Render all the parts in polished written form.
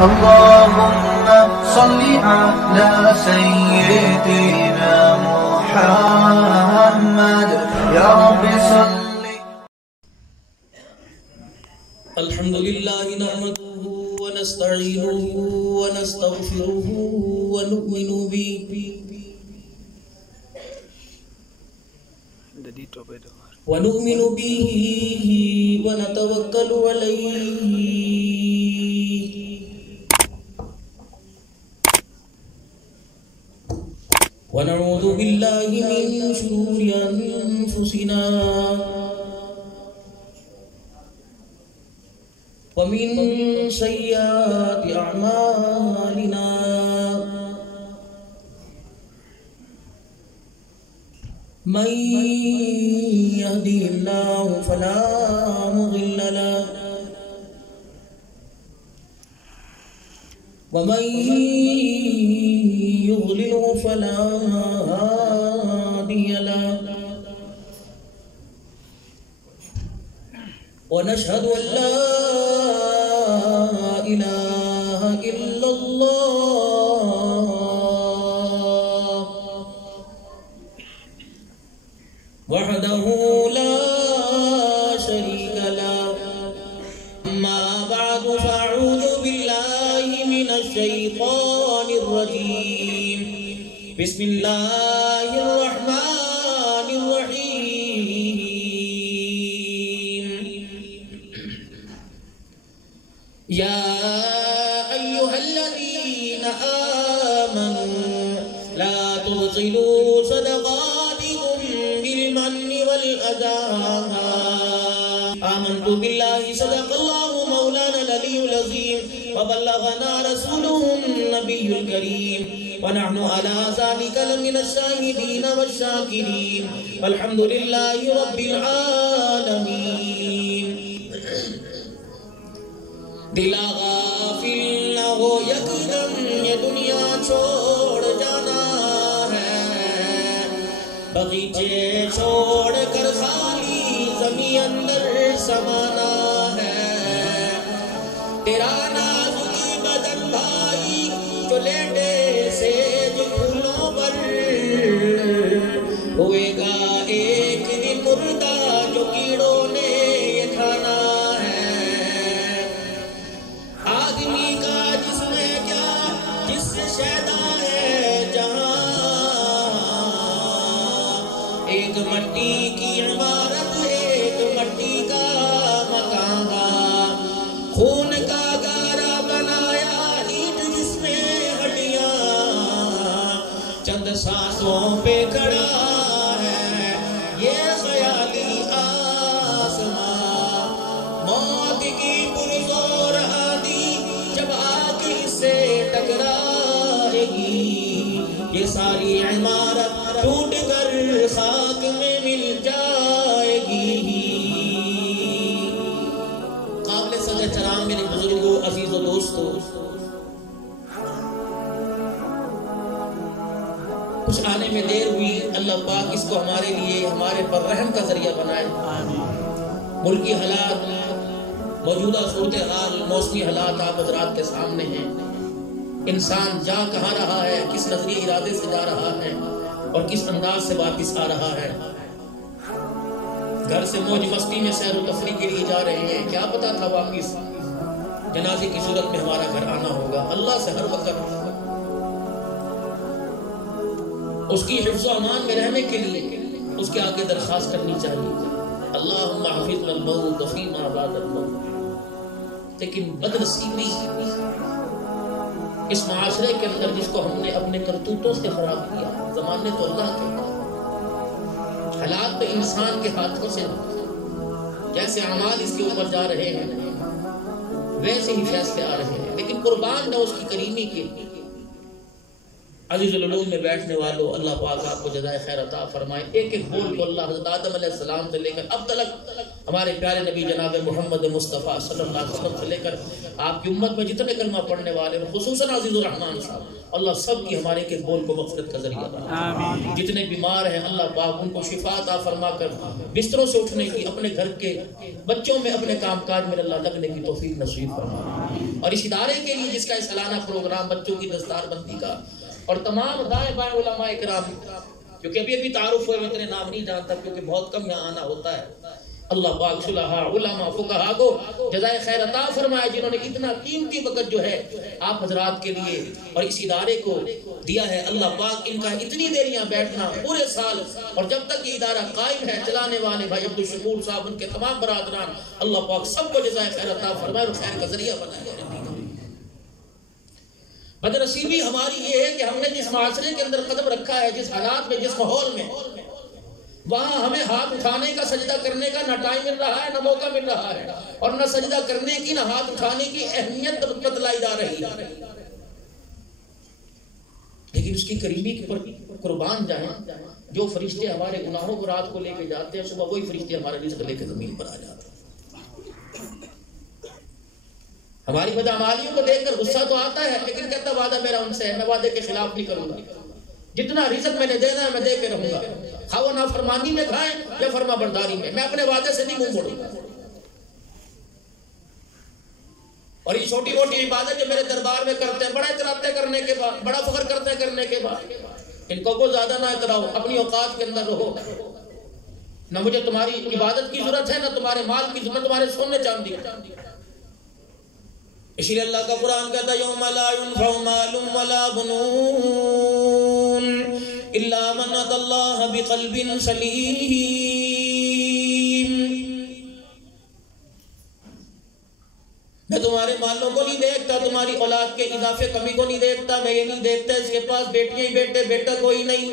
اللهم صل على سيدنا محمد يا رب صل. الحمد لله نحمده ونستعينه ونستغفره ونؤمن به ونتوكل عليه ونعوذ بالله من شرور أنفسنا ومن سيئات أعمالنا من يهده الله فلا مضل له ومن يضلله فلا هادي له ونشهد أن لا إله إلا الله وحده لا شريك له. أما بعد فأعوذ بالله من الشيطان الرجيم. بسم الله الرحمن الرحيم. يا أيها الذين آمنوا لا تبطلوا صدقاتكم بالمن والأذى. آمنت بالله صدق الله مولانا العلي العظيم وبلغنا رسوله النبي الكريم ونحن على ذلك لمن الشاهدين والشاكرين والحمد لله رب العالمين. دلا غافل نہ ہو یکدم یہ دنیا چھوڑ جانا ہے. بغیچے چھوڑ کر خالی زمین اندر سمانا ہے. تیرا نازک بدن بھائی جو لیٹے سیج پھولوں پر ہوئے گا ایک دن مردہ جو کیڑوں نے یہ کھانا ہے. آدمی کا جسم ہے کیا جس سے شیدا ہے جہاں. ایک مٹی کی عمارت ایک مٹی کا مکان تھا. خون کا گارا بنایا اینٹ جس میں ہڈیاں. چند سانسوں پہ کھڑا ہے یہ خیالی آسمان. موت کی پرزور آندھی جب آنکھ سے ٹکرائے گی یہ ساری عمارت ٹوٹ کر خاک میں مل جائے گی. قابل صدر احترام میرے بزرگوں عزیز و دوستو، کچھ آنے میں دیر ہوئی. اللہ پاک اس کو ہمارے لیے ہمارے پر رحم کا ذریعہ بنائے. ملکی حالات، موجودہ صورتحال، موسمی حالات آپ حضرات کے سامنے ہیں. انسان جا کہاں رہا ہے، کس نظریے ارادے سے جا رہا ہے اور کس انداز سے واپس آ رہا ہے. گھر سے موج مستی میں سیر و تفریح کے لیے جا رہے ہیں. کیا پتا تھا واپس جنازے کی صورت میں ہمارا گھر آنا ہوگا. اللہ سے ہر وقت اس کی حفظ و امان میں رہنے کے لیے اس کے آگے درخواست کرنی چاہیے. اللہم حفظنا الموت فیما بعد الموت. لیکن بدنصیبی اس معاشرے کے اندر جس کو ہم نے اپنے کرتوتوں سے خراب کیا. زمانے تو اللہ کے حالات تو انسان کے ہاتھوں سے جیسے اعمال اس کے اوپر جا رہے ہیں ویسے ہی فیصلے آ رہے ہیں. لیکن قربان نہ اس کی کریمی کے عزیز العلوم میں بیٹھنے والوں، اللہ پاک آپ کو جزائے خیر عطا فرمائے. ایک ایک بول کو اللہ حضرت آدم علیہ السلام سے لے کر اب تک ہمارے پیارے نبی جناب محمد مصطفیٰ صلی اللہ علیہ وسلم سے لے کر آپ کی امت میں جتنے کلمہ پڑھنے والے ہیں، خصوصاً عزیز الرحمان صاحب، اللہ سب کی ہمارے کے بول کو مغفرت کا ذریعہ بنا. جتنے بیمار ہیں اللہ پاک ان کو شفا عطا فرما کر بستروں سے اٹھنے کی، اپنے گھر کے بچوں میں اپنے کام کاج میں اللہ لگنے کی توفیق نصیب فرما. اور اس ادارے کے لیے جس کا سالانہ پروگرام بچوں کی دستار بندی کا، اور تمام دائیں بائیں علماء کرام، کیونکہ ابھی تعارف ہوئے، میں اتنے نام نہیں جانتا کیونکہ بہت کم یہاں آنا ہوتا ہے. اللہ پاک صلحاء علماء فقہاء کو جزائے خیر عطا فرمائے، جنہوں نے اتنا قیمتی وقت جو ہے آپ حضرات کے لیے اور اس ادارے کو دیا ہے. اللہ پاک ان کا اتنی دیریاں بیٹھنا پورے سال اور جب تک یہ ادارہ قائم ہے، چلانے والے بھائی عبدالشکور صاحب، ان کے تمام برادران، اللہ پاک سب کو جزائے خیر عطا فرمائے اور خیر کا ذریعہ بنائے. بدنصیبی ہماری یہ ہے کہ ہم نے جس معاشرے کے اندر قدم رکھا ہے، جس حالات میں، جس ماحول میں، وہاں ہمیں ہاتھ اٹھانے کا، سجدہ کرنے کا نہ ٹائم مل رہا ہے، نہ موقع مل رہا ہے، اور نہ سجدہ کرنے کی، نہ ہاتھ اٹھانے کی اہمیت بتلائی جا رہی ہے. لیکن اس کی قریبی پر قربان جائیں. جو فرشتے ہمارے گناہوں کو رات کو لے کے جاتے ہیں، صبح وہی فرشتے ہمارے رزق لے کے زمین پر آ جاتے ہیں. ہماری بدعمالیوں کو دیکھ کر غصہ تو آتا ہے، لیکن کہتا وعدہ میرا ان سے ہے، میں وعدے کے خلاف نہیں کروں گا. جتنا رزق میں نے دینا ہے میں دے کے رہوں گا، خواہ وہ نافرمانی میں کھائیں یا فرما برداری میں اپنے وعدے سے نہیں منہ موڑوں گا. اور یہ چھوٹی موٹی عبادت جو میرے دربار میں کرتے ہیں، بڑا اتراتے کرنے کے بعد، بڑا فخر کرتے کرنے کے بعد، ان کو زیادہ نہ اتراؤ، اپنی اوقات کے اندر رہو. نہ مجھے تمہاری عبادت کی ضرورت ہے، نہ تمہارے مال کی ضرورت، تمہارے سونے چاندی. اسی لیے اللہ کا قرآن کہتا ہے یوم لا ينفع مال ولا بنون الا من اتى الله بقلب سلیم. میں تمہارے مالوں کو نہیں دیکھتا، تمہاری اولاد کے اضافے کمی کو نہیں دیکھتا، میں یہ نہیں دیکھتا اس کے پاس بیٹیاں ہی بیٹے، بیٹا کوئی نہیں.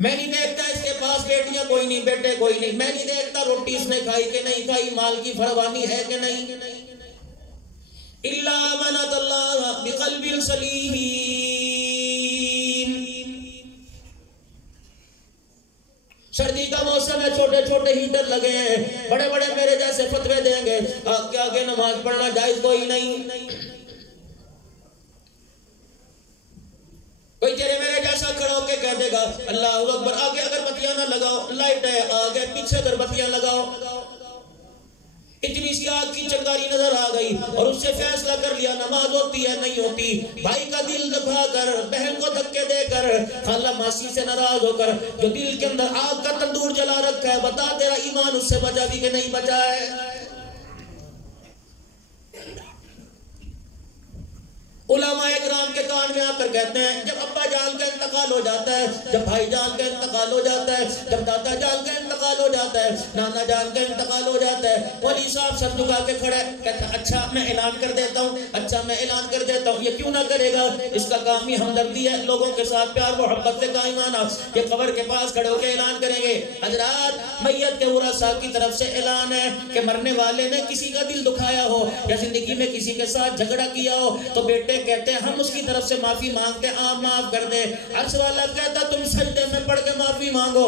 میں نہیں دیکھتا اس کے پاس بیٹیاں کوئی نہیں، بیٹے کوئی نہیں. میں نہیں دیکھتا روٹی اس نے کھائی کہ نہیں کھائی، مال کی فراوانی ہے کہ نہیں. الا من اتى الله بقلب سلیم. سردی کا موسم ہے، چھوٹے چھوٹے ہیٹر لگے ہیں، بڑے بڑے میرے جیسے فتوے دیں گے آگ کے آگے نماز پڑھنا جائز کوئی نہیں. کوئی تیرے میرے جیسا کھڑا ہو کے کہہ دے گا اللہ اکبر، آگے اگر بتیاں نہ لگاؤ، لائٹ ہے آگے، پیچھے اگر بتیاں لگاؤ. اتنی سی آگ کی چنگاری نظر آ گئی اور اس سے فیصلہ کر لیا نماز ہوتی ہے نہیں ہوتی. بھائی کا دل دکھا کر، بہن کو دھکے دے کر، خالہ ماسی سے ناراض ہو کر، جو دل کے اندر آگ کا تندور جلا رکھا ہے، بتا تیرا ایمان اس سے بچا بھی کہ نہیں بچا ہے. علماء اکرام کے کان میں آ کر کہتے ہیں جب ابا جان کا انتقال ہو جاتا ہے، جب بھائی جان کا انتقال ہو جاتا ہے، جب دادا جان کا انتقال ہو جاتا ہے، نانا جان کا انتقال ہو جاتا ہے، ولی صاحب سر جھکا کے کھڑا ہے، کہتا ہے اچھا میں اعلان کر دیتا ہوں، اچھا میں اعلان کر دیتا ہوں. یہ کیوں نہ کرے گا؟ اس کا کام ہی ہمدردی ہے، لوگوں کے ساتھ پیار محبت سے قائم آنا. یہ قبر کے پاس کھڑے ہو کے اعلان کریں گے حضرات میت کے ورثاء کی طرف سے اعلان ہے کہ مرنے والے نے کسی کا دل دکھایا ہو یا زندگی میں کسی کے ساتھ جھگڑا کیا ہو تو بیٹے کہتے ہیں ہم اس کی طرف سے معافی مانگتے ہیں، آپ معاف کر دیں. عرش والا کہتا تم سجدے میں پڑھ کے معافی مانگو.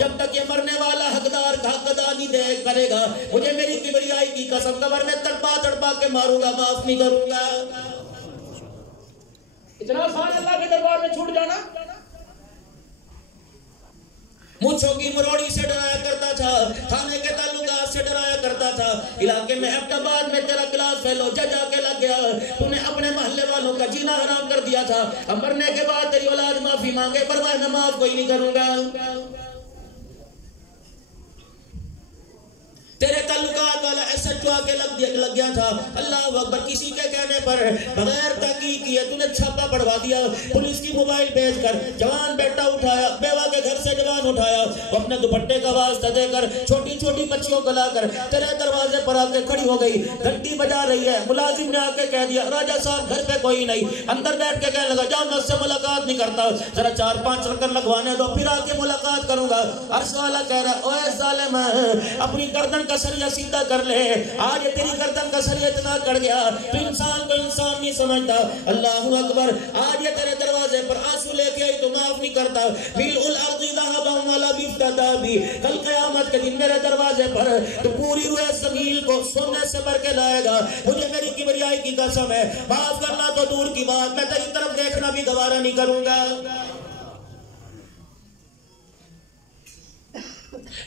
جب تک یہ مرنے والا حقدار کا حق ادا نہیں دے کرے گا، مجھے میری کبریائی کی قسم قبر میں تڑپا تڑپا کے ماروں گا، معاف نہیں کروں گا. اتنا آسان اللہ کے دربار میں چھوٹ جانا؟ مچھوں کی مروڑی سے ڈرایا کرتا تھا، تھانے کے تعلقات سے ڈرایا کرتا تھا، علاقے میں احمدآباد میں تیرا کلاس فیلو جج آ کے لگ گیا، تو نے اپنے محلے والوں کا جینا حرام کر دیا تھا. اب مرنے کے بعد تیری اولاد معافی مانگے، پرواہ نہ، معاف کوئی نہیں کروں گا. تیرے تعلقات والا ایسا چوا کے لگ گیا تھا، اللہ اکبر، کسی کے کہنے پر بغیر تحقیق کیے تو نے چھاپا پڑوا دیا. پولیس کی موبائل بھیج کر جوان بیٹا اٹھایا، بیوہ کے گھر سے جوان اٹھایا، وہ اپنے دوپٹے کا واسطہ دے کر چھوٹی چھوٹی بچیوں کو لا کر تیرے دروازے پر آ کے کھڑی ہو گئی، گھنٹی بجا رہی ہے. ملازم نے آ کے کہہ دیا راجہ صاحب گھر پہ کوئی نہیں. اندر بیٹھ کے کہنے لگا جاؤ میں اس سے ملاقات نہیں کرتا، ذرا 4-5 چکر لگوانے دو پھر آ کے ملاقات کروں گا. عرش والا کہہ رہا اوے ظالم، اپنی گردن کا سریا سیدھا کر لے. آج تیری گردن کا سریا اتنا کر گیا تو انسان کو انسان نہیں سمجھتا. اللہ اکبر، آج یہ تیرے دروازے پر آنسو لے کے آئی تو معاف نہیں کرتا. ملء الارض ذهبا ولا بفتدا بھی، کل قیامت کے دن میرے دروازے پر تو پوری روح زمین کو سونے سے بھر کے لائے گا. مجھے میری کبریائی کی قسم ہے، معاف کرنا تو دور کی بات، میں تیری طرف دیکھنا بھی گوارا نہیں کروں گا.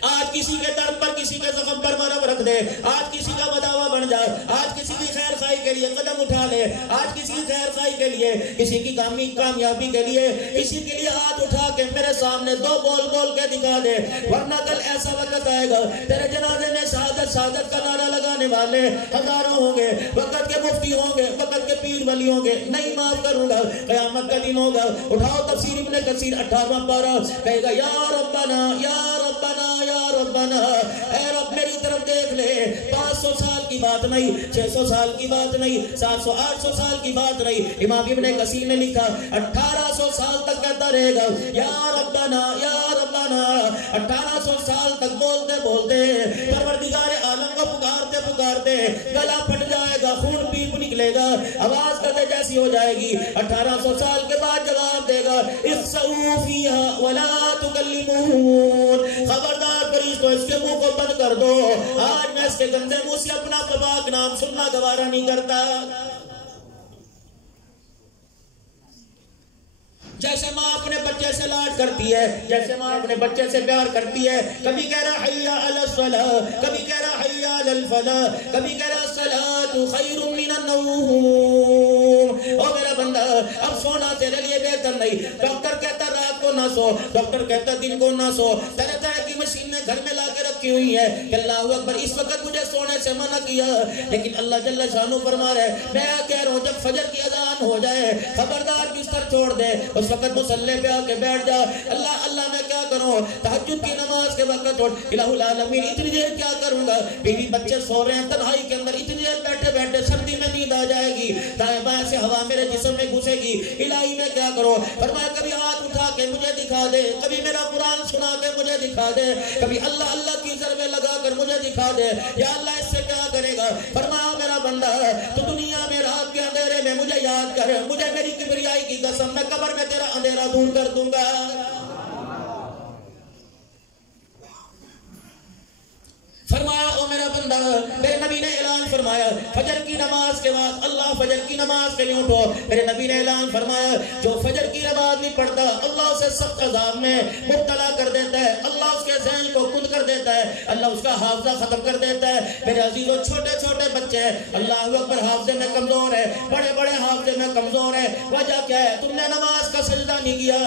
آج کسی کے درد پر کسی کے زخم پر مرہم رکھ دے, آج کسی کا مداوا بن جا, آج کسی کی خیر خواہی کے لیے قدم اٹھا لے, آج کسی کی خیر خواہی کے لیے, کسی کی کامیابی کے لیے, کسی کے لیے ہاتھ اٹھا کے میرے سامنے دو بول کے دکھا دے, ورنہ کل ایسا وقت آئے گا تیرے جنازے میں شہادت کا نعرہ لگانے والے ہزاروں ہوں گے, وقت کے مفتی ہوں گے, وقت کے پیر ولی ہوں گے, نہیں معاف کروں گا, قیامت کا دن ہوگا. اٹھاؤ تفسیر ابن کثیر 18واں پارہ, کہے گا یا ربنا یا ربنا یا ربنا, اے رب میری طرف دیکھ لے, 500 سال کی بات نہیں, 600 سال کی بات نہیں, 700 800 سال کی بات نہیں. امام ابن کثیر نے لکھا 1800 سال تک کہتا رہے گا یا ربنا یا ربنا, 1800 سال تک بولتے بولتے پروردگار عالم کو پکارتے گلا پھٹ جائے گا, خون پیپ نکلے گا, آواز کرتے جیسی ہو جائے گی. 1800 سال کے بعد جواب دے گا اخسؤوا فیہا ولا تکلمون, خبردار فرشتوں اس کے منہ کو بند کر دو, آج میں اس کے گندے منہ سے اپنا پاک نام سننا گوارا نہیں کرتا. جیسے ماں اپنے بچے سے لاڈ کرتی ہے, جیسے ماں اپنے بچے سے پیار کرتی ہے, کبھی کہہ رہا حی علی الصلاۃ, کبھی کہہ رہا حی علی الفلاح, کبھی کہہ رہا الصلاۃ خیر من النوم. او میرا بندہ, اب سونا تیرے لیے بہتر نہیں. ڈاکٹر کہتا رات کو نہ سو, ڈاکٹر کہتا دن کو نہ سو, طرح طرح کی مشینیں گھر میں لا کے رکھی ہوئی ہے کہ اللہ اکبر اس وقت مجھے سونے سے منع کیا, لیکن اللہ جل شانہ فرما رہے ہیں میں کہہ رہا ہوں جب فجر کی اذان ہو جائے خبردار بستر چھوڑ دے, اس وقت مصلی پہ آ کے بیٹھ جا. اللہ میں کیا کروں, تہجد کی نماز کے وقت چھوڑ, الہ العالمین اتنی دیر کیا کروں گا, بیوی بچے سو رہے ہیں تنہائی کے اندر, اتنی دیر بیٹھے بیٹھے سردی میں نیند آ جائے گی, دائیں بائیں سے ہوا میرے جسم میں گھسے گی, الہی میں کیا کروں. فرمایا کبھی ہاتھ اٹھا کے مجھے دکھا دے, کبھی میرا قرآن سنا کے مجھے دکھا دے, کبھی اللہ اللہ کی ضربیں لگا کر مجھے دکھا دے, یا اللہ اس سے کیا کرے گا. فرمایا میرا بندہ تو دنیا میں رات کے اندھیرے میں مجھے یاد کر, مجھے میری کبریائی کی قسم میں قبر میں تیرا اندھیرا دور کر دوں گا. فرمایا او میرا بندہ, میرے نبی نے اعلان فرمایا فجر کی نماز کے بعد, اللہ فجر کی نماز کے لیے اٹھو, میرے نبی نے اعلان فرمایا جو فجر کی نماز نہیں پڑھتا اللہ اسے سخت عذاب میں مبتلا کر دیتا ہے, اللہ اس کے ذہن کو کند کر دیتا ہے, اللہ اس کا حافظہ ختم کر دیتا ہے. میرے عزیزوں چھوٹے چھوٹے بچے ہیں, اللہ اکبر حافظے میں کمزور ہے, بڑے بڑے حافظے میں کمزور ہے, وجہ کیا ہے, تم نے نماز کا سجدہ نہیں کیا.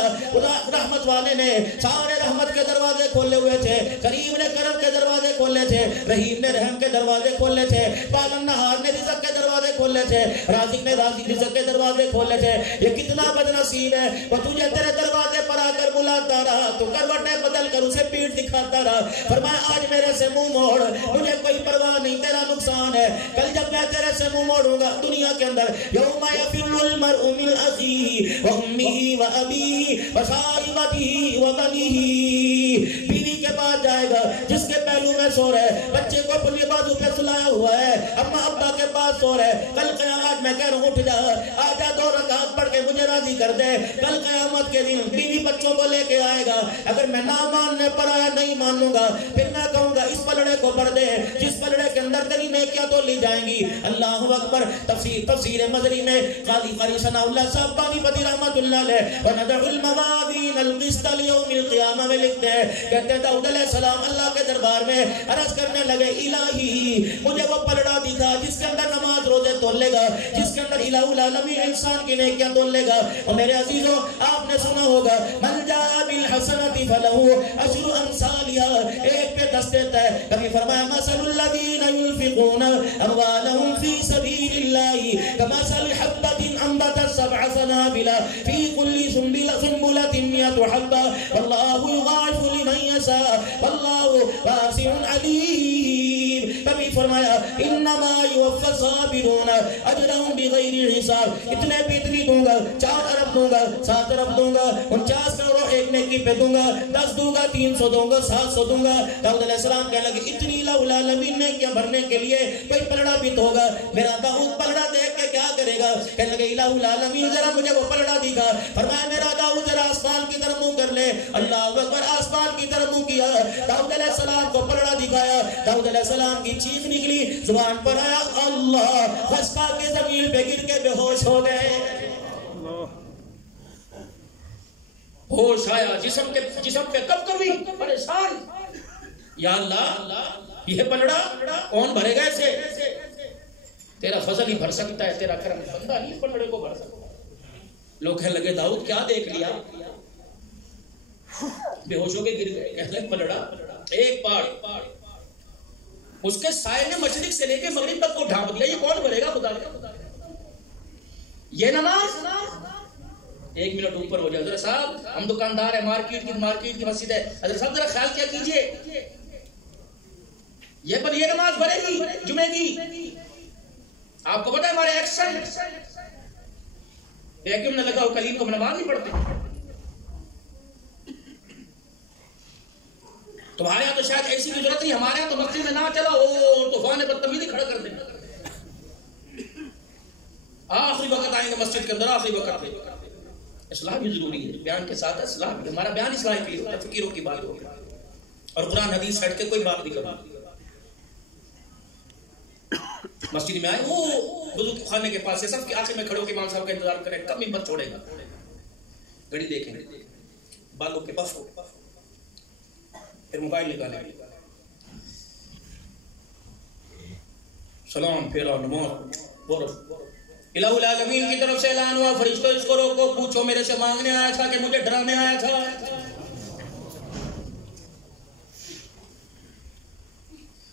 رحمت والے نے سارے رحمت کے دروازے کھولے ہوئے تھے, کریم نے کرم کے دروازے کھولے تھے, رحیم نے رحم کے دروازے کھولے تھے, پالن نہار نے رزق کے دروازے کھولے تھے, رازق نے رزق کے دروازے کھولے تھے. یہ کتنا بد نصیب ہے, وہ تجھے تیرے دروازے پر آ کر بلاتا رہا, تو کروٹیں بدل کر اسے پیٹ دکھاتا رہا. فرمایا آج میرے سے منہ موڑ, مجھے کوئی پرواہ نہیں, تیرا نقصان ہے. کل جب میں تیرے سے منہ موڑوں گا دنیا کے اندر, یوم یفر المرء من اخیہ وامہ وابیہ وصاحبتہ وبنیہ, بیوی کے پاس جائے گا جس کے پہلو میں سو رہے, بچے کو اپنی بازو پہ سلایا ہوا ہے, اما ابا کے پاس سو رہے. کل قیامت میں کہہ رہا ہوں اٹھ جا, آجا 2 رکعت پڑھ کے مجھے راضی کر دے. کل قیامت کے دن بیوی بچوں کو لے کے آئے گا, اگر میں نہ ماننے پر آیا نہیں مانوں گا, پھر میں کہوں گا اس پلڑے کو پڑھ دے جس پلڑے کے اندر تیری نیکیاں تو لی جائیں گی. اللہ اکبر. تفسیر مدری میں قاضی قاری ثناء اللہ صاحب پانی پتی رحمت اللہ علیہ وَنَدَعُ الْمَوَازِينَ الْقِسْطَ لِيَوْمِ الْقِيَامَةِ میں لکھتے ہیں, کہتے ہیں داؤد علیہ السلام اللہ کے دربار میں عرض کرنے لگے الہی مجھے وہ پلڑا دکھا جس کے اندر نماز روزے تول لے گا, جس کے اندر الہ العالمین انسان کی نیکیاں تول لے گا. اور میرے عزیزوں آپ نے سنا ہوگا من جاء بالحسنۃ فلہ عشر امثالها, ایک پہ 10 دیتا ہے. کبھی فرمایا مثل الذین ينفقون اموالهم في سبيل الله كمثل حبة انبتت 7 سنابل في كل سنبلة 100 حبة والله يضاعف لمن يشاء والله واسع علیم. کبھی فرمایا انما یوفی الصابرون اجرهم بغیر حساب, اتنے پہ اتنی دوں گا, 4 ارب دوں گا, 7 ارب دوں گا, 49 کروڑ ایک نیکی پہ دوں گا, 10 دوں گا, 300 دوں گا, 700 دوں گا. داؤد علیہ السلام کہنے لگے اتنی الہ العالمین نے کیا بھرنے کے لیے کوئی پلڑا بھی تو ہوگا. میرا داؤد پلڑا دیکھ کے کیا کرے گا, کہنے لگے الہ العالمین ذرا مجھے وہ پلڑا دکھا. فرمایا میرا داؤد ذرا آسمان کی طرف منہ کر لے. اللہ اکبر, آسمان کی طرف منہ کیا, داؤد علیہ السلام کو پلڑا دکھایا. داؤد علیہ السلام کی چیخ نکلی, زبان پر آیا اللہ, خسکا کے زمین پہ گر کے بے ہوش ہو گئے. ہوش آیا, جسم پہ کب کبھی پریشان, یا اللہ یہ پلڑا کون بھرے گا اسے؟ تیرا فضل ہی بھر سکتا ہے، تیرا کرم، بندہ نہیں پلڑے کو بھر سکتا۔ لوگ کہنے لگے داؤد کیا دیکھ لیا؟ بے ہوش ہو کے گر گئے۔ کہنے لگے پلڑا ایک پاڑ، اس کے سائے نے مشرق سے لے کے مغرب تک کو ڈھانپ دیا، یہ کون بھرے گا خدا کا؟ یہ نماز؟ ایک منٹ اوپر ہو جائے حضرت صاحب، ہم دکاندار ہیں، مارکیٹ کی مسجد ہے، حضرت صاحب ذرا خیال کیا کیجئے، یہ نماز بھرے گی جمعے کی؟ آپ کو پتا ہے ہمارے ایکشن ویکیوم نہ لگا ہو کلیم کو نماز نہیں پڑھتے۔ تمہارے یہاں تو شاید ایسی کی ضرورت نہیں، ہمارے یہاں تو مسجد میں نہ چلا ہو طوفان بدتمیزی کھڑا کر دیں، آخری وقت آئیں گے مسجد کے اندر، آخری وقت پہ۔ اصلاح بھی ضروری ہے، بیان کے ساتھ اصلاح بھی، ہمارا بیان اصلاح کے لیے ہوتا ہے، فقیروں کی بات ہوگی اور قرآن حدیث ہٹ کے کوئی بات نہیں کرنا۔ مسجد میں آئے وہ وضو خانے کے پاس سے سب کے آخر میں کھڑے ہو کے امام صاحب کا انتظار کریں، کم ہمت چھوڑے گا، گھڑی دیکھیں گے، بالوں کے پف ہو، پھر موبائل نکالیں گے، سلام پھیرا، نماز پڑھو۔ الہ العالمین کی طرف سے اعلان ہوا، فرشتوں اس کو روکو، پوچھو میرے سے مانگنے آیا تھا کہ مجھے ڈرانے آیا تھا؟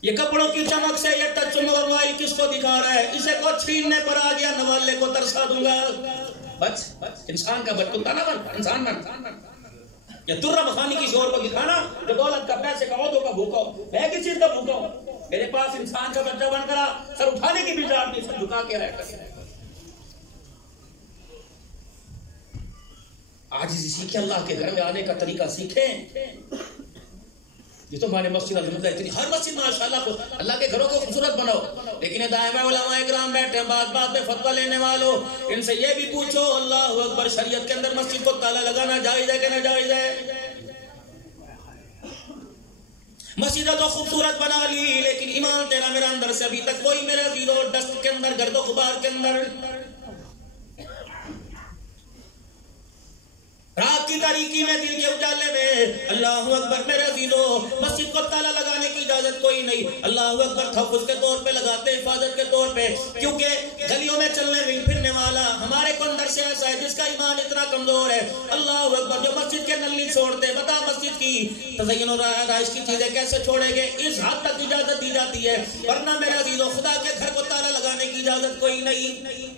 یہ کپڑوں کی چمک سے یہ ٹچ موبائل کس کو دکھا رہا ہے؟ اسے کو چھیننے پر آ گیا، نوالے کو ترسا دوں گا۔ بچ انسان کا بچ، کتا نہ بن، انسان بن۔ یہ درہ بخانی کی شور کو دکھانا جو دولت کا، پیسے کا، عہدوں کا بھوکا ہو، میں کس چیز کا بھوکا ہوں؟ میرے پاس انسان کا بچہ بن کرا، سر اٹھانے کی بھی جان نہیں، سر جھکا کے رہ کر۔ عاجزی سیکھیں، اللہ کے گھر میں آنے کا طریقہ سیکھیں۔ یہ تو ہمارے مسجد الحمدللہ اتنی، ہر مسجد ماشاءاللہ کو اللہ کے گھروں کو خوبصورت بناؤ، لیکن دائمہ علماء اکرام بیٹھے ہیں، بات بات میں فتویٰ لینے والوں، ان سے یہ بھی پوچھو اللہ اکبر، شریعت کے اندر مسجد کو تالا لگانا جائز ہے کہ ناجائز ہے؟ مسجد تو خوبصورت بنا لی، لیکن ایمان تیرا میرا اندر سے ابھی تک کوئی میرا زیرو ڈسٹ کے اندر، گرد و غبار کے اندر، رات کی تاریکی میں، دل کے اجالے میں، اللہ اکبر میرے عزیزو، مسجد کو تالا لگانے کی اجازت کوئی نہیں، اللہ اکبر تحفظ کے طور پہ لگاتے، حفاظت کے طور پہ، کیونکہ گلیوں میں چلنے پھرنے والا ہمارے کو اندر سے ایسا ہے جس کا ایمان اتنا کمزور ہے، اللہ اکبر، جو مسجد کے نل نہیں چھوڑتے، بتا مسجد کی تزین و رہائش کی چیزیں کیسے چھوڑیں گے؟ اس حد تک اجازت دی جاتی ہے، ورنہ میرے عزیزو خدا کے گھر کو تالا لگانے کی اجازت کوئی نہیں۔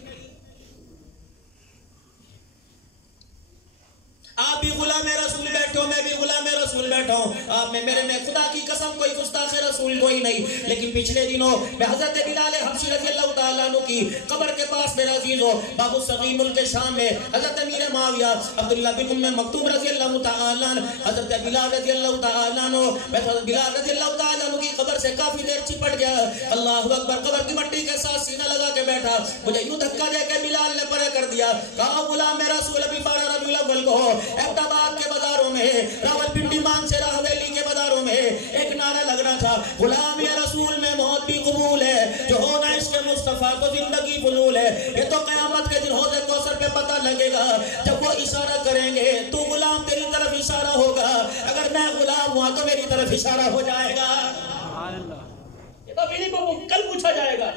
آپ بھی غلام رسول بیٹھو، میں بھی غلام رسول بیٹھا ہوں، آپ میں میرے میں خدا کی قسم کوئی گستاخ رسول کوئی نہیں، لیکن پچھلے دنوں میں حضرت بلال حبشی رضی اللہ تعالیٰ عنہ کی قبر کے پاس میرا عزیزو باب الصغیر ملک شام میں حضرت امیر معاویہ عبداللہ بن ام مکتوم رضی اللہ تعالیٰ عنہ، حضرت بلال رضی اللہ تعالیٰ عنہ، میں حضرت بلال رضی اللہ تعالیٰ عنہ کی قبر سے کافی دیر چپٹ گیا، اللہ اکبر، قبر کی مٹی کے ساتھ سینہ لگا کے بیٹھا، مجھے یوں دھکا دے کے بلال نے پرے کر دیا، کہا غلام رسول ابھی 12 ربیع الاول کو احمدآباد کے بازاروں میں، راولپنڈی مانسیرا حویلی کے بازاروں میں ایک نعرہ لگنا تھا، غلام رسول میں موت بھی قبول ہے، جو ہونا عشق مصطفیٰ کو زندگی فضول ہے، یہ تو قیامت کے دن حوض کوثر پہ پتہ لگے گا، جب وہ اشارہ کریں گے تو غلام تیری طرف اشارہ ہوگا، اگر میں غلام ہوا تو میری طرف اشارہ ہو جائے گا۔ یہ تو میری کو کل پوچھا جائے گا۔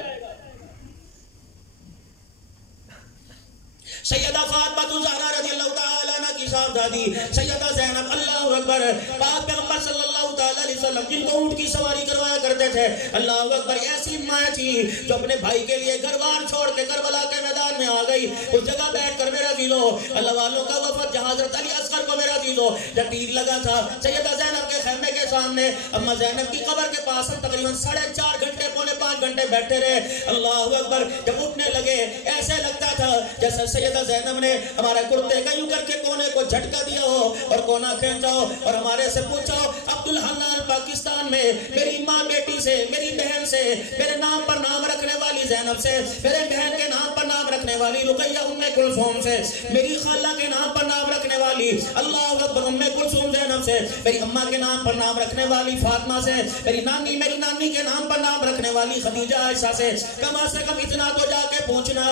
سیدہ فاطمہ الزہرا رضی اللہ تعالیٰ عنہ کی صاحبزادی سیدہ زینب، اللہ اکبر، پاک پیغمبر صلی اللہ تعالیٰ علیہ وسلم جن کو اونٹ کی سواری کروایا کرتے تھے، اللہ اکبر، ایسی ماں تھی جو اپنے بھائی کے لیے گھر بار چھوڑ کے کربلا کے میدان میں آ گئی، اس جگہ بیٹھ کر میرا عزیزو اللہ والوں کا وفد جہاں حضرت علی اصغر کو میرا عزیزو جب تیر لگا تھا، سیدہ زینب کے خیمے کے سامنے اما زینب کی قبر کے پاس ہم تقریباً 4.5 گھنٹے پونے 5 گھنٹے بیٹھے رہے، اللہ اکبر، جب اٹھنے لگے ایسے لگتا تھا جیسا سیدہ زینب نے ہمارا کرتے کا یوں کر کے کونے کو جھٹکا دیا ہو اور کونا کھینچا ہو اور ہمارے سے پوچھا ہو عبدالحنان پاکستان میں میری ماں بیٹی سے، میری بہن سے، میرے نام پر نام رکھنے والی زینب سے، میرے بہن کے نام پر نام رکھنے والی رقیہ ام کلثوم سے، میری خالہ کے نام پر نام رکھنے والی اللہ اکبر ام کلثوم زینب سے، میری اماں کے نام پر نام رکھنے والی فاطمہ سے، میری نانی کے نام پر نام رکھنے والی خدیجہ عائشہ سے، کم سے کم اتنا تو جا کے پوچھنا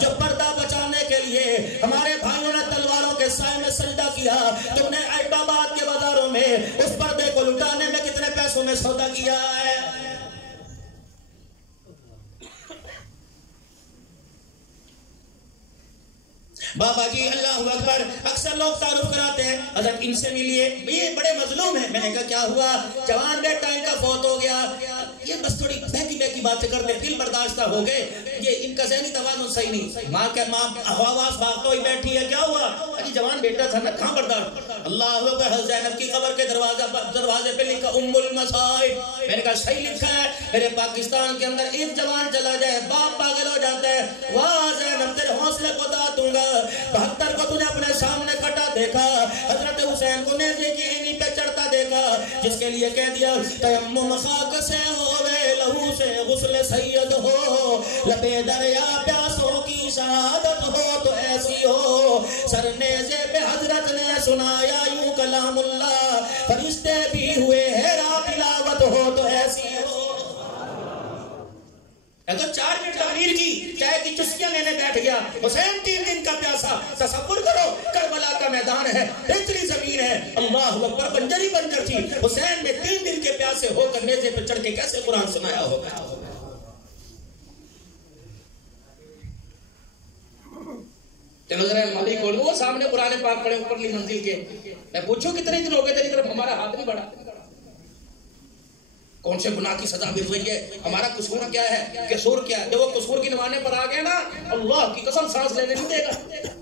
جو پردہ بچانے کے لیے ہمارے بھائیوں نے تلواروں کے کے سائے میں سجدہ کیا، تم نے ایبٹ آباد کے بازاروں میں اس پردے کو لٹانے میں کتنے پیسوں میں سودا کیا ہے؟ بابا جی اللہ اکبر، اکثر لوگ تعارف کراتے ہیں حضرت ان سے ملیے، یہ بڑے مظلوم ہیں۔ میں نے کہا کیا ہوا؟ جوان بیٹا ان کا فوت ہو گیا۔ یہ بس تھوڑی بہکی بہکی باتیں کرتے، دل برداشتہ ہو گئے، یہ ان کا ذہنی توازن صحیح نہیں۔ ماں کے ماں آواز بھاگتا ہوئی بیٹھی ہے، کیا ہوا؟ اجی جوان بیٹا تھا نا، کہاں برداشت؟ اللہ اکبر، حضرت زینب کی قبر کے دروازے پہ لکھا ام المصائب۔ میں نے کہا صحیح لکھا ہے، میرے پاکستان کے اندر ایک جوان چلا جائے باپ پاگل ہو جاتا ہے۔ واہ زینب، تیرے حوصلے کو داد دوں گا، 72 کو تو نے اپنے سامنے کٹا دیکھا، حضرت حسین کو نیزے کی اینی پہ چڑھتا دیکھا، جس کے لیے کہہ دیا تیمم خاک سے ہوئے لہو سے غسل سید ہو، لبے دریا پیاسوں کی شہادت ہو تو ایسی ہو، سر نیزے پہ حضرت نے سنایا یوں کلام اللہ، فرشتے بھی ہوئے حیرا تلاوت ہو تو ایسی ہو۔ تو 4 منٹ تقریر کی، چائے کی چسکیاں لینے بیٹھ گیا، حسین 3 دن کا پیاسا۔ تصور کرو، کربلا کا میدان ہے، اتنی زمین ہے، اللہ اکبر، بنجری بنجر تھی، حسین نے 3 دن کے پیاسے ہو کر نیزے پہ چڑھ کے کیسے قرآن سنایا ہوگا؟ چلو ذرا مالی کھول، وہ سامنے قرآن پاک پڑھے اوپرلی منزل کے، میں پوچھوں کتنے دن ہو گئے تیری طرف ہمارا ہاتھ نہیں بڑھا؟ کون سے گناہ کی سزا مل رہی ہے؟ ہمارا قصور کیا ہے؟ قصور کیا ہے؟ جب وہ قصور کی نمانے پر آ گیا نا، اللہ کی قسم سانس لینے نہیں دے گا۔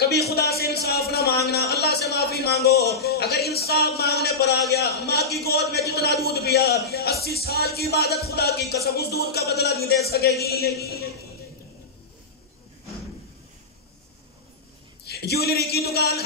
کبھی خدا سے انصاف نہ مانگنا، اللہ سے معافی مانگو۔ اگر انصاف مانگنے پر آ گیا، ماں کی گود میں جتنا دودھ پیا، 80 سال کی عبادت خدا کی قسم اس دودھ کا بدلہ نہیں دے سکے گی۔ جیولری کی دکان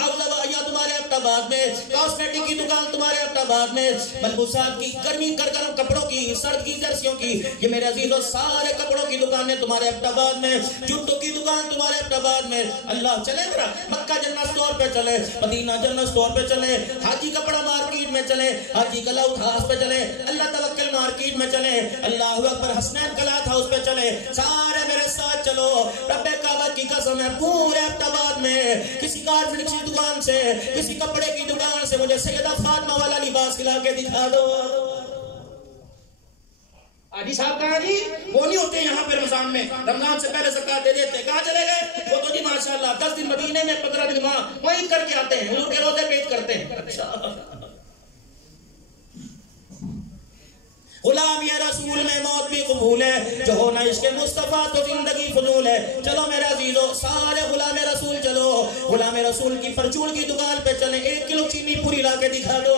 یا تمہارے اپٹاباد میں، کاسمیٹک کی دکان تمہارے اپٹاباد میں، ملبوسات کی گرمی گرم کپڑوں کی، سرد کی جرسیوں کی، یہ میرے عزیزوں سارے کپڑوں کی دکانیں تمہارے اپٹاباد میں، جوتوں کی دکان تمہارے اپٹاباد میں۔ اللہ چلے ذرا مکہ جنرل سٹور پہ چلے، مدینہ جنرل سٹور پہ چلے، حاجی کپڑا مارکیٹ میں چلے، حاجی کلاؤتھ ہاؤس پہ چلے، اللہ توکل مارکیٹ میں چلے، اللہ اکبر حسنین کلاتھ ہاؤس پہ چلے، سارے میرے ساتھ چلو۔ رب کعبہ کی قسم ہے پورے اپٹاباد میں کسی کارپینٹر کی دکان سے، کسی کپڑے کی دکان سے مجھے سیدہ فاطمہ والا لباس کھلا کے دکھا دو۔ حاجی صاحب کہاں جی؟ وہ نہیں ہوتے یہاں پہ رمضان میں، رمضان سے پہلے زکات دے دیتے، کہاں چلے گئے؟ وہ تو جی ماشاءاللہ 10 دن مدینے میں، 15 دن وہاں وہیں کر کے آتے ہیں، حضور کے روزے پیش کرتے ہیں۔ اچھا غلام یہ رسول میں موت بھی قبول ہے، جو ہونا عشق مصطفیٰ تو زندگی فضول ہے۔ چلو میرے عزیزو سارے غلام رسول چلو، غلام رسول کی پرچون کی دکان پہ چلیں، 1 کلو چینی پوری لا کے دکھا دو۔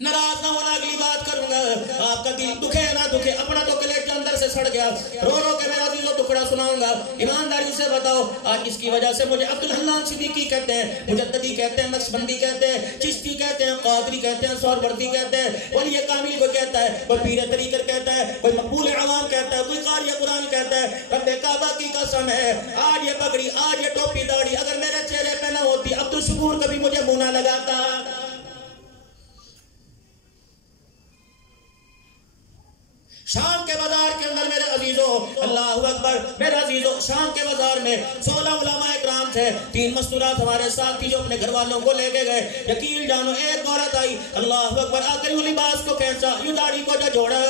ناراض نہ ہونا، اگلی بات کروں گا، آپ کا دل دکھے نہ دکھے، اپنا تو کلیج کے اندر سے سڑ گیا، رو رو کے میرا دل ٹکڑا سناؤں گا۔ ایمانداری سے بتاؤ، آج اس کی وجہ سے مجھے عبدالحنان صدیقی کہتے ہیں، مجددی کہتے ہیں، نقشبندی کہتے ہیں، چشتی کہتے ہیں، قادری کہتے ہیں، سہروردی کہتے ہیں، ولی کامل کو کہتا ہے، کوئی پیر طریقت کہتا ہے، کوئی مقبول عوام کہتا ہے، کوئی قاری قرآن کہتا ہے۔ رب کعبہ کی قسم ہے، آج یہ پگڑی، آج یہ ٹوپی داڑھی اگر میرے چہرے پہ نہ ہوتی، عبدالشکور کبھی مجھے منہ نہ لگاتا۔ شام کے بازار کے اندر میرے عزیزوں، اللہ اکبر، میرے عزیزوں شام کے بازار میں 16 علماء اکرام تھے، 3 مستورات ہمارے ساتھ تھی جو اپنے گھر والوں کو لے کے گئے۔ یقین جانو ایک عورت آئی، اللہ اکبر، آ کر یوں لباس کو کھینچا، یوں داڑھی کو جو جوڑا،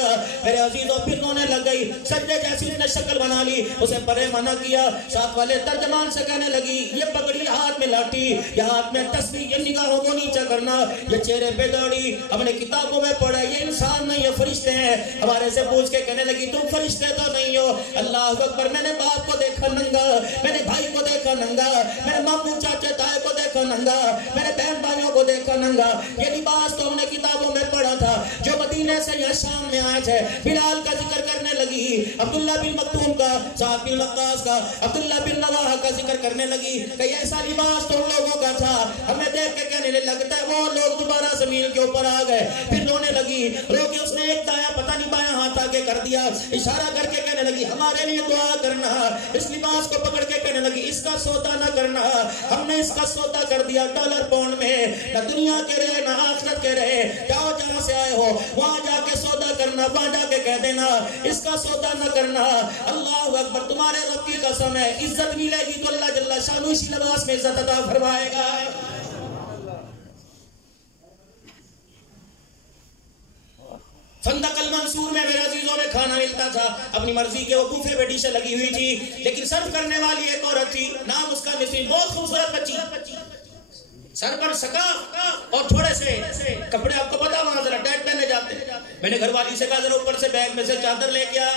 میرے عزیزوں پھر رونے لگ گئی، سجدے جیسی اس نے شکل بنا لی، اسے پرے منع کیا، ساتھ والے ترجمان سے کہنے لگی یہ پگڑی ہاتھ میں لاٹھی، یہ ہاتھ میں تسبیح، یہ نگاہوں کو نیچا کرنا، یہ چہرے پہ داڑھی، ہم نے کتابوں میں پڑھا یہ انسان نہیں، یہ فرشتے ہیں۔ ہمارے سے پوچھ کے کہنے لگی تم فرشتے تو نہیں ہو۔ اللہ اکبر، میں نے باپ کو دیکھا ننگا، میں نے بھائی کو دیکھا ننگا، میں نے ماموں چاچے تائے کو دیکھا ننگا، میں نے بہن بھائیوں کو دیکھا ننگا۔ یہ لباس تو ہم نے کتابوں میں پڑھا تھا۔ جو مدینے سے یا شام میں آئے تھے، بلال کا ذکر کرنے لگی، عبداللہ بن مکتوم کا، سعد بن وقاص کا، عبداللہ بن رواحہ کا ذکر کرنے لگی کہ ایسا لباس تو ان لوگوں کا تھا۔ ہمیں دیکھ کے کہنے کہنے لگتا ہے وہ لوگ دوبارہ زمین کے اوپر آ گئے، پھر رونے لگی، رو کے اس نے ایک دایا پتہ نہیں بایاں ہاتھ آگے کر دیا، اشارہ کر کے کہنے لگی ہمارے لیے دعا کرنا، اس لباس کو پکڑ کے کہنے لگی اس کا سودا نہ کرنا، ہم نے اس کا سودا کر دیا ڈالر پاؤنڈ میں، نہ دنیا کے رہے نہ آخرت کے رہے، جاؤ جہاں سے آئے ہو وہاں جا کے سودا کرنا، وہاں جا کے کہہ دینا اس کا سودا نہ کرنا۔ اللہ اکبر، تمہارے رب کی قسم ہے عزت ملے گی تو اللہ جل شانہ اسی لباس میں عزت عطا فرمائے گا۔ فندق المنصور میں میرے عزیزوں میں کھانا ملتا تھا، اپنی مرضی کے وہ بوفے پہ ڈشیں لگی ہوئی تھی، لیکن سرو کرنے والی ایک عورت تھی، نام اس کا مسکین، بہت خوبصورت بچی، سر پر سکا اور تھوڑے سے کپڑے، آپ کو پتا وہاں ذرا ٹائٹ پہنے جاتے ہیں۔ میں نے گھر والی سے کہا ذرا اوپر سے بیگ میں سے چادر لے کے آ،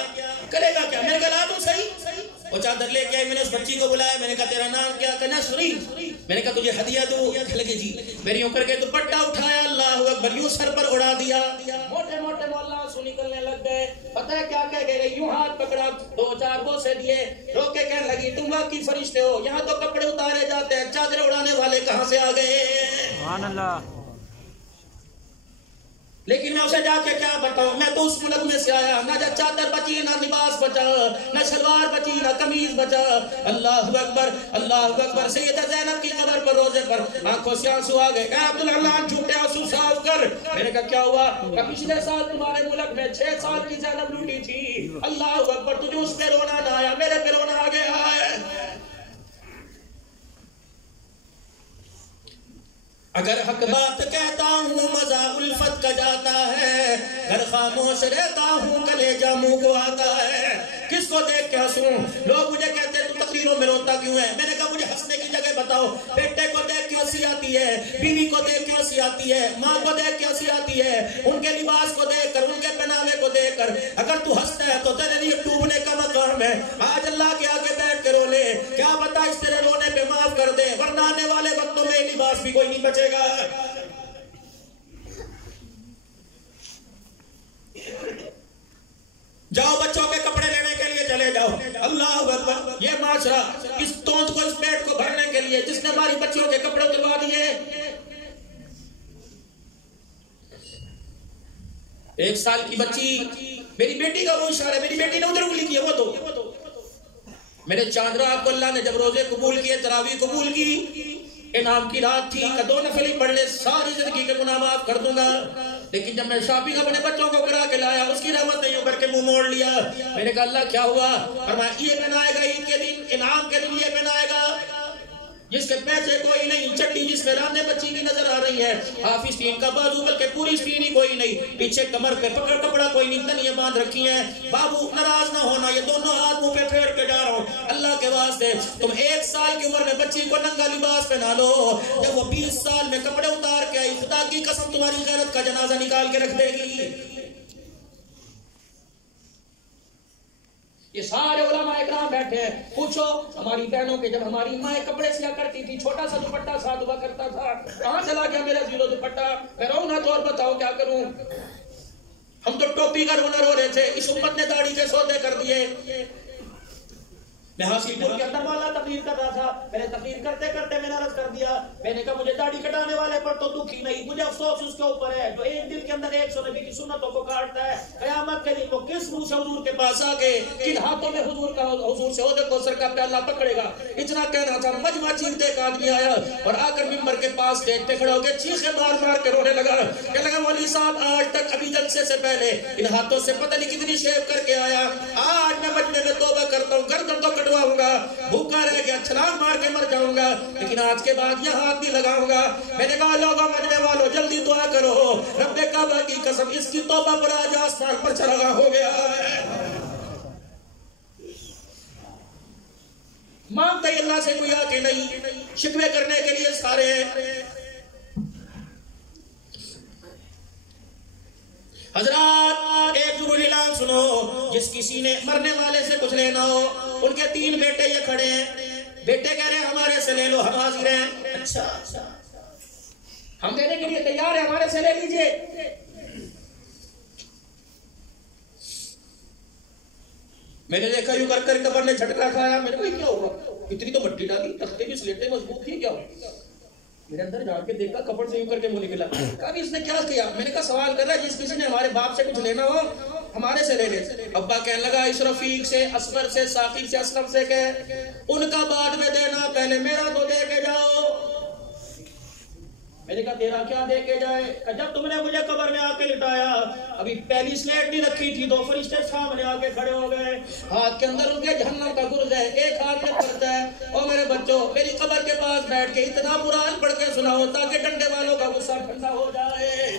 کرے گا کیا؟ میں نے کہا لا تو صحیح، وہ چادر لے کے آئی، میں نے اس بچی کو بلایا، میں نے کہا تیرا نام کیا؟ کہنا نسرین، میں نے کہا تجھے ہدیہ دوں؟ لگے جی، میری یوں کر کے دوپٹہ اٹھایا، اللہ اکبر، یوں سر پر اڑا دیا، موٹے موٹے مولا آنسو نکلنے لگ گئے، پتہ ہے کیا کہہ گئے، یوں ہاتھ پکڑا، دو چار بوسے دیے، رو کے کہنے لگی تم واقعی فرشتے ہو، یہاں تو کپڑے اتارے جاتے ہیں، چادر اڑانے والے کہاں سے آ گئے؟ سبحان اللہ۔ لیکن میں اسے جا کے کیا بتاؤں، میں تو اس ملک میں سے آیا، نہ چادر بچی، نہ لباس بچا، نہ شلوار بچی، نہ قمیض بچا۔ اللہ اکبر، اللہ اکبر۔ سیدہ زینب کی قبر پر روزے پر آنکھوں سے آنسو آ گئے، اے عبداللہ جھوٹے آنسو صاف کر۔ میں نے کہا کیا ہوا؟ کہ پچھلے سال تمہارے ملک میں 6 سال کی زینب لوٹی تھی، اللہ اکبر، تجھے اس پہ رونا نہ آیا، میرے پہ رونا آ گیا ہے۔ اگر حق بات کہتا ہوں مزہ الفت کا جاتا ہے، گھر خاموش رہتا ہوں کلیجہ منہ کو آتا ہے۔ کس کو دیکھ کے ہنسوں؟ لوگ مجھے کہتے ہیں تو تقریروں میں روتا کیوں ہے؟ میں نے کہا مجھے ہنسنے کی جگہ بتاؤ۔ بیٹے کو دیکھ کے ہنسی آتی ہے، بیوی کو دیکھ کے ہنسی آتی ہے، ماں کو دیکھ کے ہنسی آتی ہے، ان کے لباس کو دیکھ کر، ان کے پہناوے کو دیکھ کر۔ اگر تو ہنستا ہے تو تیرے لیے ڈوبنے کا مقام ہے، آج اللہ کے آگے بیٹھ کے رو لے، کیا پتا اس تیرے رونے پہ معاف کر دے، ورنہ آنے والے وقتوں میں لباس بھی کوئی نہیں بچے گا۔ جاؤ بچوں کے کپڑے لینے کے لیے چلے جاؤ، اللہ اکبر۔ یہ معاشرہ اس توند کو، اس پیٹ کو بھرنے کے لیے جس نے ہماری بچیوں کے کپڑے اتروا دیے۔ ایک سال کی بچی، میری بیٹی کا وہ اشارہ، میری بیٹی نے ادھر انگلی کی ہے، وہ تو میرے چاند رات کو اللہ نے جب روزے قبول کیے، تراویح قبول کی، انعام کی رات تھی کہ 2 نفل ہی پڑھ لے ساری زندگی کے گناہ معاف کر دوں گا۔ لیکن جب میں شاپنگ اپنے بچوں کو کرا کے لایا، اس کی رحمت نہیں ہو کر کے منہ موڑ لیا۔ میں نے کہا اللہ کیا ہوا؟ فرمایا یہ پہنائے گا عید کے دن، انعام کے دن یہ پہنائے گا جس کے پیسے کوئی نہیں، چٹی جس میں رانے بچی کی نظر آ رہی ہے، ہاف اسٹین کا بازو بلکہ پوری اسٹین ہی کوئی نہیں، پیچھے کمر پہ پکڑ کپڑا کوئی نہیں، تنیاں باندھ رکھی ہیں۔ بابو ناراض نہ ہونا، یہ دونوں ہاتھ منہ پہ پھیر کے جا رہا ہوں، اللہ کے واسطے تم 1 سال کی عمر میں بچی کو ننگا لباس پہنا لو، جب وہ 20 سال میں کپڑے اتار کے آئی، خدا کی قسم تمہاری غیرت کا جنازہ نکال کے رکھ دے گی۔ یہ سارے علماء اکرام بیٹھے ہیں، پوچھو ہماری بہنوں کے، جب ہماری ماں کپڑے سیا کرتی تھی، چھوٹا سا دوپٹہ ساتھ ہوا کرتا تھا، کہاں چلا گیا میرا زیرو دوپٹہ؟ میں رہوں نہ تو اور بتاؤ کیا کروں؟ ہم تو ٹوپی کا رونا رو رہے تھے، اس امت نے داڑھی کے سودے کر دیے۔ میں حاصل پور کے اندر والا تقریر کر رہا تھا، میں نے تقریر کرتے کرتے میں نے عرض کر دیا، میں نے کہا مجھے داڑھی کٹانے والے پر تو دکھ ہی نہیں، مجھے افسوس اس کے اوپر ہے جو ایک دل کے اندر 100 نبی کی سنتوں کو کاٹتا ہے، قیامت کے دن وہ کس منہ سے حضور کے پاس آ کے کن ہاتھوں میں حضور سے عہدے کوثر کا پیالہ پکڑے گا۔ اتنا کہنا تھا، مجمع چیختے ایک آدمی آیا اور آ کر ممبر کے پاس دیکھتے کھڑے ہو کے چیخے مار مار کے رونے لگا، کہنے لگا مولوی صاحب آج تک ابھی جلسے سے پہلے ان ہاتھوں سے پتہ نہیں کتنی شیو کر کے آیا، آج میں مجمع میں توبہ کرتا ہوں، گردن تو کٹواؤں گا، بھوکا رہ گیا، چھلانگ مار کے مر جاؤں گا، لیکن آج کے بعد یہ ہاتھ نہیں لگاؤں گا۔ میں نے کہا لوگوں مجمع والوں جلدی دعا کرو، رب کعبہ کی قسم اس کی توبہ پر آج آسمان پر چراغاں ہو گیا ہے۔ مانگتا ہی اللہ سے کوئی آ کے نہیں، شکوے کرنے کے لیے سارے ہیں۔ حضرات ایک ضرور اعلان سنو، جس کسی نے مرنے والے سے کچھ لینا ہو، ان کے 3 بیٹے یہ کھڑے ہیں، بیٹے کہہ رہے ہیں ہمارے سے لے لو، ہم حاضر ہیں، اچھا ہم دینے کے لیے تیار ہیں، ہمارے سے لے لیجئے۔ میں نے دیکھا یوں کر کر قبر نے جھٹکا کھایا، میں نے کہا کیا ہوا؟ اتنی تو مٹی ڈالی، تختے بھی سلیٹیں مضبوط تھی، کیا ہوا؟ میرے اندر جا کے دیکھا کپڑ سے یوں کر کے منہ نکلا. کہا اس نے کیا کیا؟ میں نے کہا سوال کر رہا ہے جس کسی نے ہمارے باپ سے کچھ لینا ہو ہمارے سے لے لے. ابا کہنے لگا اس رفیق سے، اصغر سے، ثاقب سے، اسلم سے کہ ان کا بعد میں دینا، پہلے میرا تو دے کے جاؤ. میں نے کہا تیرا کیا دے کے جائے؟ جب تم نے مجھے قبر میں آ کے لٹایا، ابھی پہلی سلیٹ نہیں رکھی تھی، دو فرشتے سامنے آ کے کھڑے ہو گئے، ہاتھ کے اندر ان کے جہنم کا گرز ہے، ایک ہاتھ میں کرتا ہے. اور میرے بچوں میری قبر کے پاس بیٹھ کے اتنا قرآن پڑھ کے سناؤ تاکہ ڈنڈے والوں کا غصہ ٹھنڈا ہو جائے.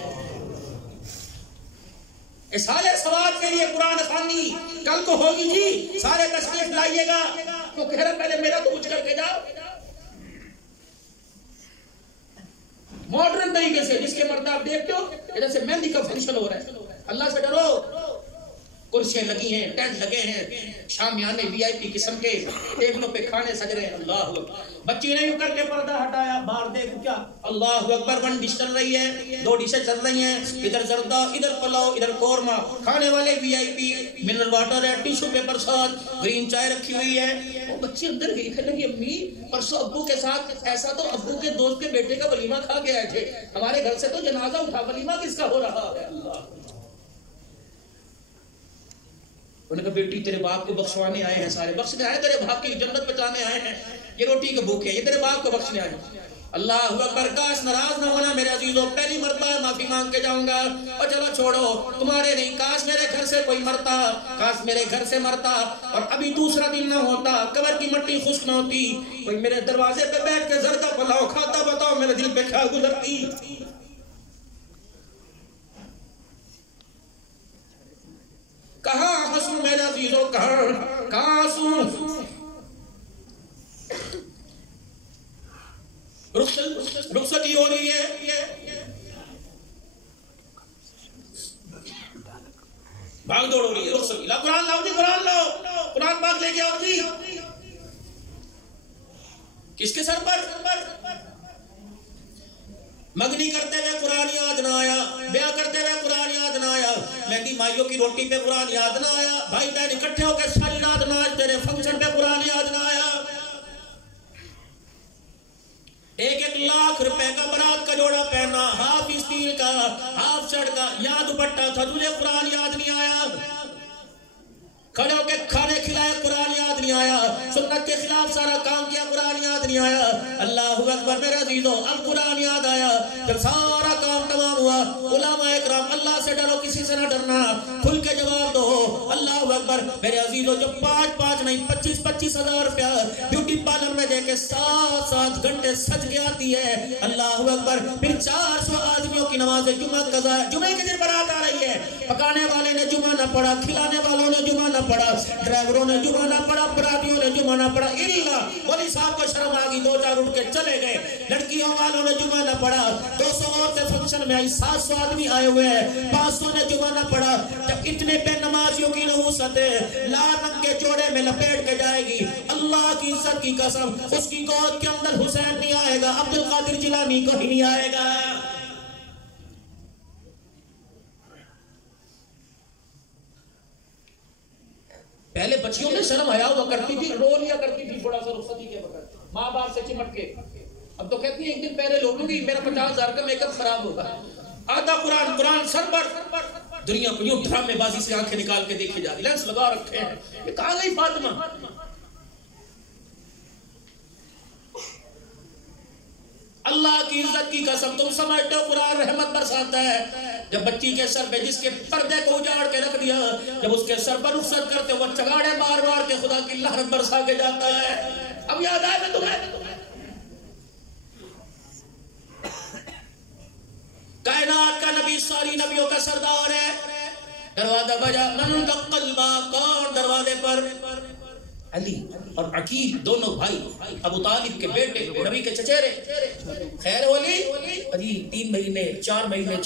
سارے ثواب کے لیے قرآن خوانی کل کو ہوگی جی، سارے تشریف لائیے گا. تو کہہ رہا پہلے میرا تو کچھ کر کے جاؤ. ماڈرن طریقے سے جس کے مرد آپ دیکھتے ہو جیسے مہندی کا فنکشن ہو رہا ہے. اللہ سے ڈرو. کرسیاں لگی ہیں، ٹینٹ لگے ہیں، شامیانے وی آئی پی قسم کے، ٹیبلوں پہ کھانے سج رہے ہیں. اللہ اکبر. بچی نے یوں کر کے پردہ ہٹایا، باہر دیکھ کیا اللہ اکبر 1 ڈش چل رہی ہے، 2 ڈشیں چل رہی ہیں، ادھر زردہ، ادھر پلاؤ، ادھر قورمہ. کھانے والے وی آئی پی، منرل واٹر ہے، ٹیشو پیپر ساتھ، گرین چائے رکھی ہوئی ہے. وہ بچے اندر گئی کہنے لگی امی پرسوں ابو کے ساتھ ایسا تو ابو کے دوست کے بیٹے کا ولیمہ کھا کے آئے تھے، ہمارے گھر سے تو جنازہ اٹھا، ولیمہ کس کا ہو رہا ہے؟ اللہ. انہوں نے کہا بیٹی تیرے باپ کو بخشوانے آئے ہیں، سارے بخشنے آئے، تیرے باپ کی جنت بچانے آئے ہیں، یہ روٹی کے بھوکے ہیں، یہ تیرے باپ کو بخشنے آئے ہیں. اللہ اکبر. کاش ناراض نہ ہونا میرے عزیزوں، پہلی مرتبہ معافی مانگ کے جاؤں گا. اور چلو چھوڑو تمہارے نہیں، کاش میرے گھر سے کوئی مرتا، کاش میرے گھر سے مرتا اور ابھی دوسرا دن نہ ہوتا، قبر کی مٹی خشک نہ ہوتی، کوئی میرے دروازے پہ بیٹھ کے زردہ پلاؤ کھاتا، بتاؤ میرے دل پہ کیا گزرتی. کہاں ہنسوں میرے عزیزوں، کہاں ہنسوں. رخصتی ہو رہی ہے، بھاگ دوڑ ہو رہی ہے، رخصتی. لا قرآن لاؤ جی، قرآن لاؤ، قرآن پاک لے کے آؤ جی. کس کے سر پر؟ مگنی کرتے ہوئے قرآن یاد نہ آیا، بیاہ کرتے ہوئے قرآن یاد نہ آیا، مہندی مائیوں کی روٹی پہ قرآن یاد نہ آیا، بھائی بہن اکٹھے ہو کے ساری رات ناچ تیرے فنکشن پہ قرآن یاد نہ آیا. 1 لاکھ روپے کا برات کا جوڑا پہنا، ہاف اسٹیل کا، ہاف شرٹ کا، یا دوپٹہ تھا، تجھے قرآن یاد نہیں آیا. کھڑے ہو کے کھانے کھلائے قرآن یاد نہیں آیا، سنت کے خلاف سارا کام کیا قرآن یاد نہیں آیا. اللہ اکبر میرے عزیزوں. اب قرآن یاد آیا جب سارا کام تمام ہوا. علماء اکرام اللہ سے ڈرو، کسی سے نہ ڈرنا، کھل کے جواب دو. اللہ اکبر میرے عزیزوں. جب 5 نہیں 25 ہزار روپیہ بیوٹی پارلر میں دے کے 7 گھنٹے سج کے آتی ہے. اللہ اکبر. پھر 400 آدمیوں کی نماز جمعہ قضا ہے، جمعے کے دن برات آ رہی ہے، پکانے والے نے جمعہ نہ پڑھا، کھلانے والوں نے جمعہ نہ پڑھا، ڈرائیوروں نے جمعہ نہ پڑھا، براتیوں نے جمعہ نہ پڑھا. مولوی صاحب کو شرم آ گئی، 2-4 اٹھ کے چلے گئے. لڑکیوں والوں نے جمعہ نہ پڑھا. 200 عورتیں فنکشن میں آئی، 700 آدمی آئے ہوئے ہیں، 500 نے جمعہ نہ پڑھا. جب اتنے بے نمازیوں کی نحوست ہے، لال رنگ کے جوڑے میں لپیٹ کے جائے گی. اللہ کی عزت کی قسم اس کی گود کے اندر حسین نہیں آئے گا، عبد القادر جیلانی کوئی نہیں آئے گا. پہلے بچیوں میں شرم حیا ہوا کرتی تھی، رو لیا کرتی تھی تھوڑا سا رخصتی کے وقت، ماں باپ سے چمٹ کے. اب تو کہتی ہیں 1 دن پہلے لوٹوں گی، میرا 50,000 کا میک اپ خراب ہوگا. آدھا قرآن سر پر، دنیا کو یوں ڈرامے بازی سے آنکھیں نکال کے دیکھی جا رہی، لینس لگا رکھے ہیں. یہ کہاں گئی فاطمہ؟ اللہ کی عزت کی قسم تم سمجھتے ہو قرآن رحمت برساتا ہے؟ جب بچی کے سر پہ جس کے پردے کو اجاڑ کے رکھ دیا، جب اس کے سر پر رخصت کرتے وہ چگاڑے بار کے خدا کی لعنت برسا کے جاتا ہے. اب یاد آئے میں تمہیں کائنات کا نبی، ساری نبیوں کا سردار ہے. دروازہ بجا، من دق الباب، کون دروازے پر؟ علی اور عقیل دونوں بھائی، ابو طالب کے بیٹے، نبی کے چچیرے. خیر ولی علی 3 مہینے 4 مہینے